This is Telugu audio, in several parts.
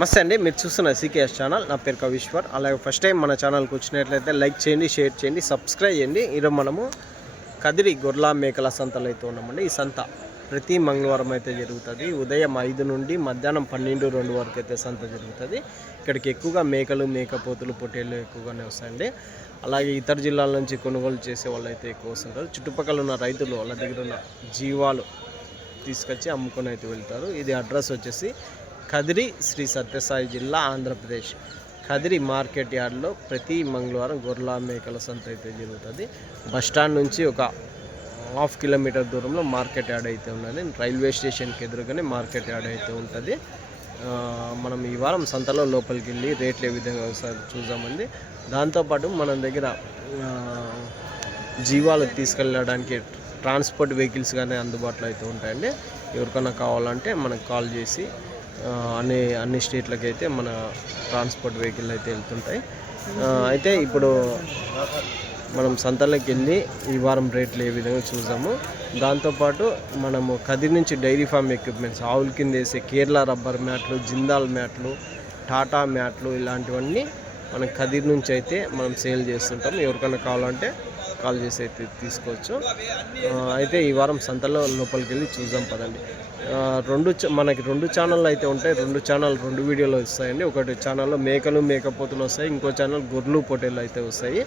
నమస్తే అండి, మీరు చూస్తున్న సీకేఎస్ ఛానల్. నా పేరు కవిశ్వర్. అలాగే ఫస్ట్ టైం మన ఛానల్కి వచ్చినట్లయితే లైక్ చేయండి, షేర్ చేయండి, సబ్స్క్రైబ్ చేయండి. ఈరోజు మనము కదిరి గొర్రెల మేకల సంతలో అయితే ఉన్నామండి. ఈ సంత ప్రతి మంగళవారం అయితే జరుగుతుంది. ఉదయం 5 నుండి మధ్యాహ్నం 12-2 వరకు అయితే సంత జరుగుతుంది. ఇక్కడికి ఎక్కువగా మేకలు, మేకపోతులు, పొట్టేళ్ళు ఎక్కువగానే వస్తాయండి. అలాగే ఇతర జిల్లాల నుంచి కొనుగోలు చేసే వాళ్ళు అయితే ఎక్కువ వస్తుంటారు. చుట్టుపక్కల ఉన్న రైతులు వాళ్ళ దగ్గర ఉన్న జీవాలు తీసుకొచ్చి అమ్ముకొని అయితే వెళ్తారు. ఇది అడ్రస్ వచ్చేసి కదిరి, శ్రీ సత్యసాయి జిల్లా, ఆంధ్రప్రదేశ్. కదిరి మార్కెట్ యార్డ్లో ప్రతి మంగళవారం గొర్రెల మేకల సంత అయితే జరుగుతుంది. బస్టాండ్ నుంచి ఒక 1/2 కిలోమీటర్ దూరంలో మార్కెట్ యార్డ్ అయితే ఉన్నది. రైల్వే స్టేషన్కి ఎదురుగానే మార్కెట్ యార్డ్ అయితే ఉంటుంది. మనం ఈ వారం సంతలో లోపలికి వెళ్ళి రేట్లు ఏ విధంగా ఒకసారి చూద్దామండి. దాంతోపాటు మన దగ్గర జీవాలు తీసుకెళ్ళడానికి ట్రాన్స్పోర్ట్ వెహికల్స్ కానీ అందుబాటులో అయితే ఉంటాయండి. ఎవరికైనా కావాలంటే మనకు కాల్ చేసి అన్ని స్టేట్లకి అయితే మన ట్రాన్స్పోర్ట్ వెహికల్ అయితే వెళ్తుంటాయి. అయితే ఇప్పుడు మనం సంతలోకి వెళ్ళి ఈ వారం రేట్లు ఏ విధంగా చూసాము. దాంతోపాటు మనము కదిరి నుంచి డైరీ ఫామ్ ఎక్విప్మెంట్స్, ఆవుల కింద వేసే కేరళ రబ్బర్ మ్యాట్లు, జిందాల్ మ్యాట్లు, టాటా మ్యాట్లు ఇలాంటివన్నీ మనం కదిరి నుంచి అయితే మనం సేల్ చేస్తుంటాం. ఎవరికైనా కావాలంటే కాల్ చేసి అయితే తీసుకోవచ్చు. అయితే ఈ వారం సంతలో లోపలికి వెళ్ళి చూద్దాం పదండి. మనకి 2 ఛానళ్ళు అయితే ఉంటాయి. 2 ఛానల్ 2 వీడియోలు వస్తాయండి. ఒకటి ఛానల్లో మేకలు, మేకపోతులు వస్తాయి. ఇంకో ఛానల్ గొర్రెలు, పొట్టేళ్ళు అయితే వస్తాయి.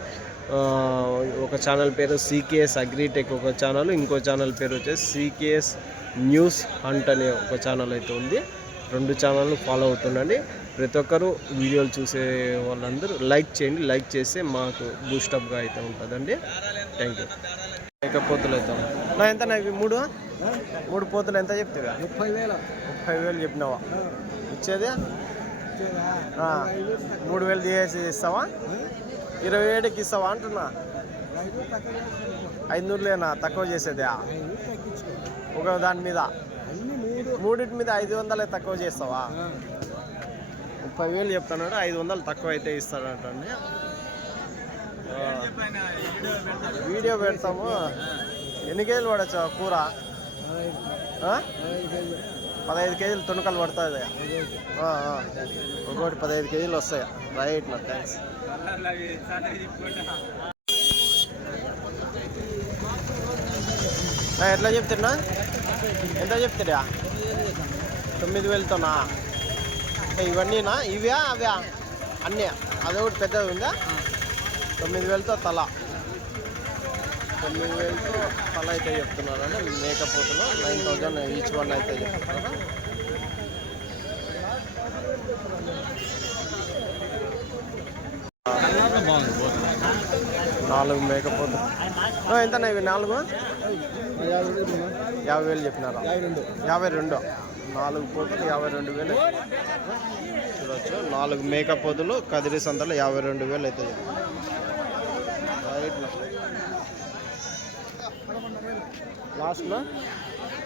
ఒక ఛానల్ పేరు సీకేఎస్ అగ్రిటెక్ ఒక ఛానల్, ఇంకో ఛానల్ పేరు వచ్చేసి సీకేఎస్ న్యూస్ హంట్ అనే ఒక ఛానల్ అయితే ఉంది. 2 ఛానళ్ళు ఫాలో అవుతుండండి. ప్రతి ఒక్కరు వీడియోలు చూసే వాళ్ళందరూ లైక్ చేయండి. లైక్ చేస్తే మాకు బూస్టప్గా అయితే ఉంటుందండి. Thank you. మేకపోతులు అయితే నా ఎంత ఇవి 3 పోతులు ఎంత చెప్తావా? 30,000 చెప్పినావా? ఇచ్చేది 3,000 తీసేసి ఇస్తావా? 27కి ఇస్తావా అంటున్నా. 500లేనా తక్కువ చేసేదా? ఒక దాని మీద 3 మీద 500 తక్కువ చేస్తావా? 30,000 చెప్తున్నాడు. 500 తక్కువ అయితే ఇస్తాడంటండి. వీడియో పెడతాము. ఎన్ని కేజీలు పడచ్చు కూర? 15 కేజీలు తుణుకలు పడుతుంది. ఒకటి 15 కేజీలు వస్తాయి. రైట్ నా థ్యాంక్స్. ఎట్లా చెప్తున్నా? ఎంత చెప్తారా? 9,000తోనా? ఇవన్నీనా? ఇవ్యా అవ్యా అన్నీ? అదొకటి పెద్దది ఉందా? 9,000తో తల. 9,000తో తల అయితే చెప్తున్నారండి. మేకపోతులు 9,000 ఈచ్ వన్ అయితే చెప్తున్నారు. నాలుగు మేకపోతులు ఎంతనా ఇవి? 50,000 చెప్పినారా? 52. 4 పోతులు 52,000 చూడవచ్చు. 4 మేకపోతులు కదిరి సంతలో 52,000 అయితే లాస్ట్లో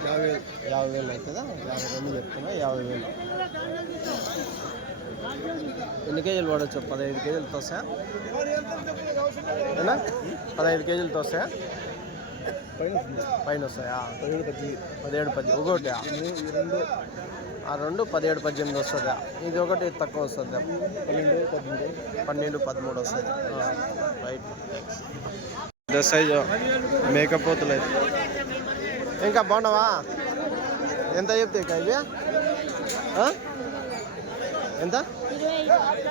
50,000 అవుతుందా? 52 చెప్తున్నా. 50,000 ఎన్ని కేజీలు పడవచ్చు? 15 కేజీలతో వస్తాయా? 15 కేజీలతో వస్తాయా? పైన వస్తాయా? 17-18 ఒకటి. 2 17-18 వస్తుందా? ఇది ఒకటి తక్కువ వస్తుంది. 12-13 వస్తుంది. రైట్. పెద్ద సైజు మేకపోతులు అయితే ఇంకా బాగున్నావా? ఎంత చెప్తాయి ఇవి? ఎంత?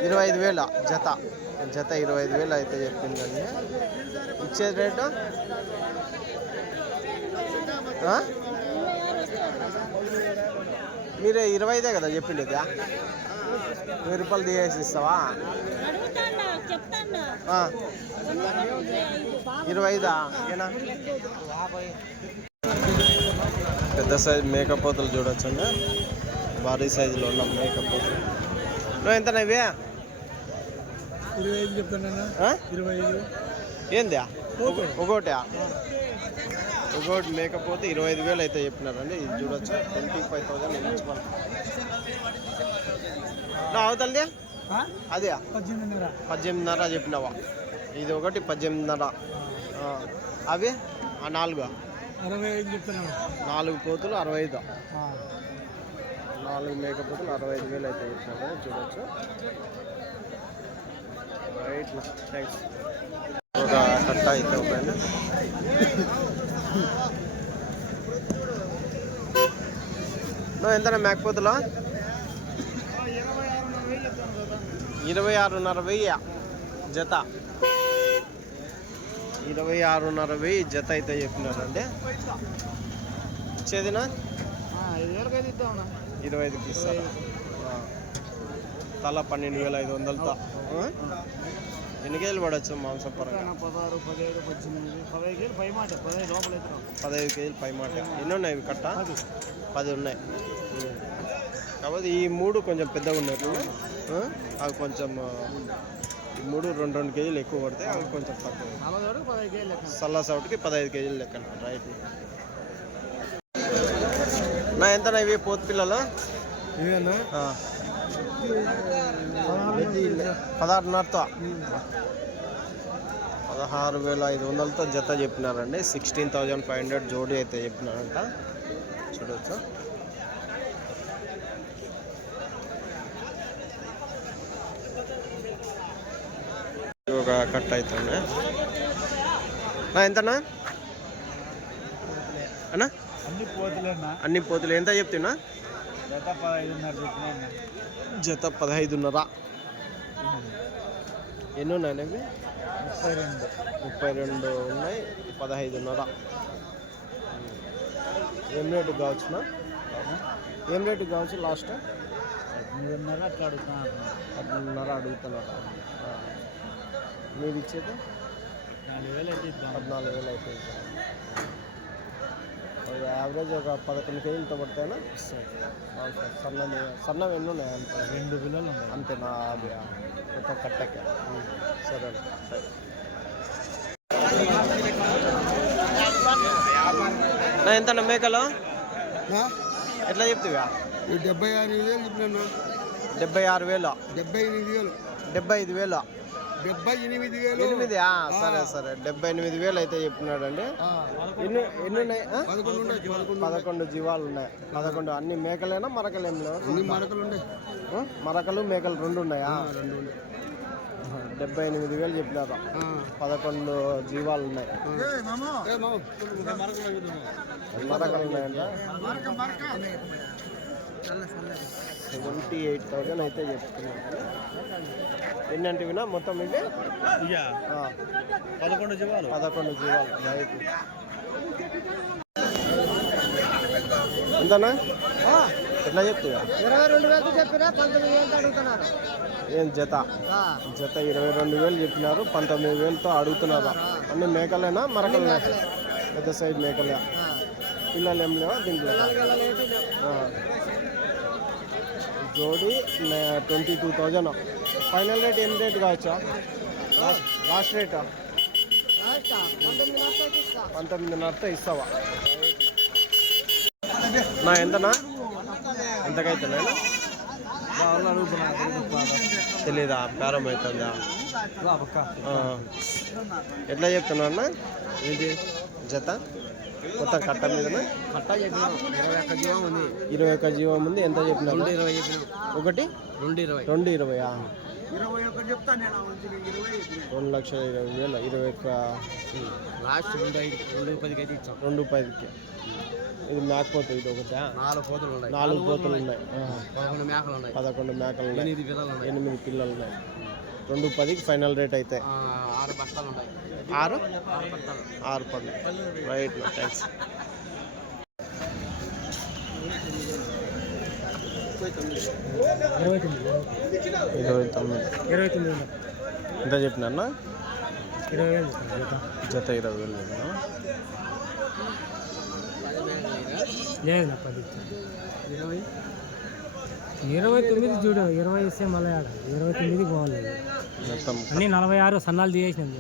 25,000 జత. 25,000 అయితే చెప్పిందండి. ఇచ్చే రేటు మీరు 25 కదా చెప్పిండేది? 1000 రూపాయలు తీసేసి ఇస్తావా? 25 ఏనా? పెద్ద సైజు మేకపోతులు చూడొచ్చండి. భారీ సైజులో ఉన్న మేకపోతులు. ఎంతనా ఇవి? 25 చెప్తాను. 25 ఏందా? ఒకటి మేకపోతే 25,000 అయితే చెప్పినారండి. ఇది చూడొచ్చు. 25,000 ఇచ్చుకోండి. అవతలది అదే 18,500 చెప్పినావా? ఇది ఒకటి 18,500. అవి 4 65 చెప్తున్నాను. 4 పోతులు 65. 4 మేకపోతులు 65,000 అయితే చెప్పినారు చూడొచ్చు. Right thanks. ఒక కట్ట అయితే ఒకటి ఎంతనా మేకపోతులా 26,500 జత. 26,500 జత అయితే చెప్పినారండి. ఇచ్చేదినా 25కి ఇస్తారు. తల 12,500తో ఎన్ని కేజీలు పడవచ్చు మాంసం పరంగా? 16, 17, 18, 15 కేజీలు పై మాట, 15 లోపల 15 కేజీలు పై మాట. ఎన్ని ఉన్నాయి ఇవి కట్ట? 10 ఉన్నాయి. కాబట్టి ఈ 3 కొంచెం పెద్దగా ఉన్నాయి. అవి కొంచెం ఈ 3 2 కేజీలు ఎక్కువ పడతాయి. అవి కొంచెం తక్కువ. సల్లా సౌట్కి 15 కేజీలు లెక్కన. రైట్ నా ఎంతనా ఇవి పోతు పిల్లలు? 16,500తో 16,500తో జత చెప్పినారండి. 16,500 జోడీ అయితే చెప్పినారంట. చూడవచ్చు. ఒక కట్ట అవుతుంది ఎంతనా అన్నా? అన్ని పోతులు ఎంత చెప్తున్నా? జత 15,500. ఎన్ని ఉన్నాయి అవి? 32 ఉన్నాయి. 15,500. ఏం రేటు కావచ్చునా? ఏం రేటు కావచ్చు లాస్ట్? 8,500 అట్లా అడుగుతున్నారు. 18,500 అడుగుతున్నారా? మీరు ఇచ్చేది 4,000 అయితే ఇద్దాం. 14,000 అయితే యావరేజ్ ఒక 11 కేజీలతో పడతాయినా? సన్నవి ఎన్ని ఉన్నాయి? అంత 2 పిల్లలు ఉన్నాయి. అంతేనా? అది కొత్త కట్టకే. సరే ఎంతన్నా మేకలు? ఎట్లా చెప్తావా? 76,000 చెప్పినాను. 76,000. 78,000. 75,000. 78,000. 8. సరే 78,000 అయితే చెప్పినాడండి. ఎన్ని ఉన్నాయి? 11 జీవాలు ఉన్నాయి. 11 అన్ని మేకలేనా మరకలేం లేవు? మరకలు ఉన్నాయి. మరకలు మేకలు 2 ఉన్నాయా? 78,000 చెప్పినారు. 11 జీవాలు ఉన్నాయి. మరకలు ఉన్నాయంట. 78,000 అయితే చెప్తున్నాను. ఎన్నంటివినా మొత్తం ఇవి? 11 జీవాలు. 11 జీవాలు. రైతు ఎంతనా? ఎట్లా చెప్తావా? 22,000 చెప్పినా 19,000 అడుగుతున్నారు. ఏం జత? జత 22,000 చెప్పినారు. 19,000తో అడుగుతున్నారు. అన్ని మేకలేనా మరకలు? పెద్ద సైజ్ మేకలే. పిల్లలు ఏం లేవా దీంట్లో? జోడి 22,000. ఫైనల్ రేట్ ఏం రేట్ కావచ్చా? లాస్ట్ రేటా? 19,500తో ఇస్తావా? నా ఎంతనా? ఎంతకైతే తెలీదా? బేరం అవుతుందా? ఎట్లా చెప్తున్నా అన్న? ఇది జత మొత్తం కట్ట మీద కట్ట చెప్పిన 21 జీవం ఉంది. 21 జీవం ఉంది. ఎంత చెప్పినా? 2,20 చెప్పిన. ఒకటి 2,20. 2,20. 21 చెప్తాను నేను. 2,20,000. 21 లాస్ట్ 2,10కి అయితే ఇచ్చాం. 2,10కి. ఇది మేకపోతే ఇది ఒకటా? 4 పోతులు ఉన్నాయి. 4 పోతులు ఉన్నాయి. 11 మేకలు ఉన్నాయి. 11 మేకలు ఉన్నాయి. 8 పిల్లలు ఉన్నాయి. 8 పిల్లలు ఉన్నాయి. 2,10కి ఫైనల్ రేట్ అయితే 6 బస్తాలు ఉంటాయి. 6 బస్తాలు. 6 పళ్ళు. Right thanks. 29 ఎంత చెప్పినా అన్న? 20,000 జత 20,000. లేదు 29 చూడు. 20 ఇస్తే మళ్ళీ 29కి బాగుంది. మొత్తం అన్నీ 46 సన్నాలు తీసేసినాం.